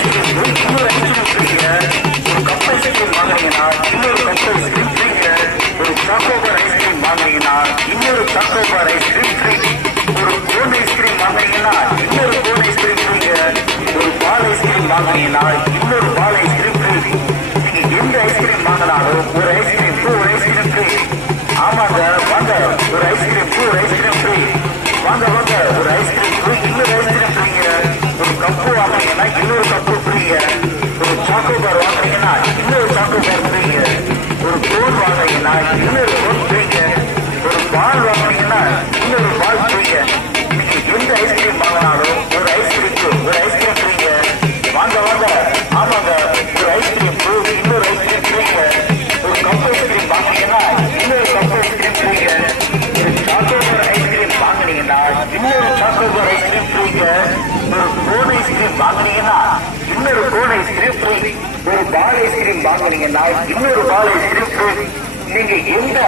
Ice cream இன்னொரு ice cream ஃப்ரீங்க. ஒரு cup ice cream வாங்குறீங்கன்னா இன்னொரு கப் ஐஸ்கிரீம் ஃப்ரீங்க. ஒரு சாக்கோபார் ஐஸ்கிரீம் வாங்குறீங்கன்னா இன்னொரு சாக்கோபார் ஐஸ்கிரீம் ஃப்ரீ. ஒரு கோன் ஐஸ்கிரீம் வாங்குறீங்கன்னா இன்னொரு கோன் ஐஸ்கிரீம் ஃப்ரீங்க. ஒரு பால் ஐஸ்கிரீம் வாங்குறீங்கன்னா இன்னொரு பால் ஐஸ்கிரீம் ஃப்ரீ. நீங்க எந்த ஐஸ்கிரீம் வாங்கினாலும் ஒரு ஐஸ்கிரீம் ஒரு ஐஸ்கிரீம் ஃப்ரீ. ஆமாங்க, வாங்க, ஒரு ஐஸ்கிரீம் ஒரு ஐஸ்கிரீம் ஃப்ரீ. வாங்க வாங்க, ஒரு ஐஸ்கிரீம் இன்னொரு ஐஸ்கிரீம் ஃப்ரீங்க. ஒரு கப்பு வாங்குறீங்கன்னா இன்னொரு கப்பு ஃப்ரீங்க. ஒரு சாக்கோபார் வாங்குறீங்கன்னா இன்னொரு சாக்கோபார் ஃப்ரீங்க. ஒரு கோன் வாங்குறீங்கன்னா இன்னொரு கோன் ஃப்ரீங்க. ஒரு பால் வாங்குறீங்கன்னா இன்னொரு பால் ஃப்ரீங்க. நீங்க எந்த ஐஸ்கிரீம் வாங்கினாலும் ஒரு ஐஸ்கிரீம் ஒரு ஐஸ்கிரீம் ஃப்ரீங்க. வாங்க வாங்க, ஆமாங்க, ஒரு ஐஸ்கிரீம் இன்னொரு ஐஸ்கிரீம் ஃப்ரீங்க. ஒரு கப் ஐஸ்கிரீம் வாங்குறீங்கன்னா இன்னொரு கப் ஐஸ்கிரீம் ஃப்ரீங்க. ஒரு சாக்கோபார் ஐஸ்கிரீம் வாங்குனீங்கன்னா இன்னொரு சாக்கோபார் ஐஸ்கிரீம் ஃப்ரீங்க. ஒரு கோன் ஐஸ்கிரீம் வாங்குனீங்கன்னா இன்னொரு கோன் ஐஸ்கிரீம் ஃப்ரீ. ஒரு பால் ஐஸ்கிரீம் வாங்குனீங்கன்னா இன்னொரு பால் ஐஸ்கிரீம் ஃப்ரீ. நீங்க எந்த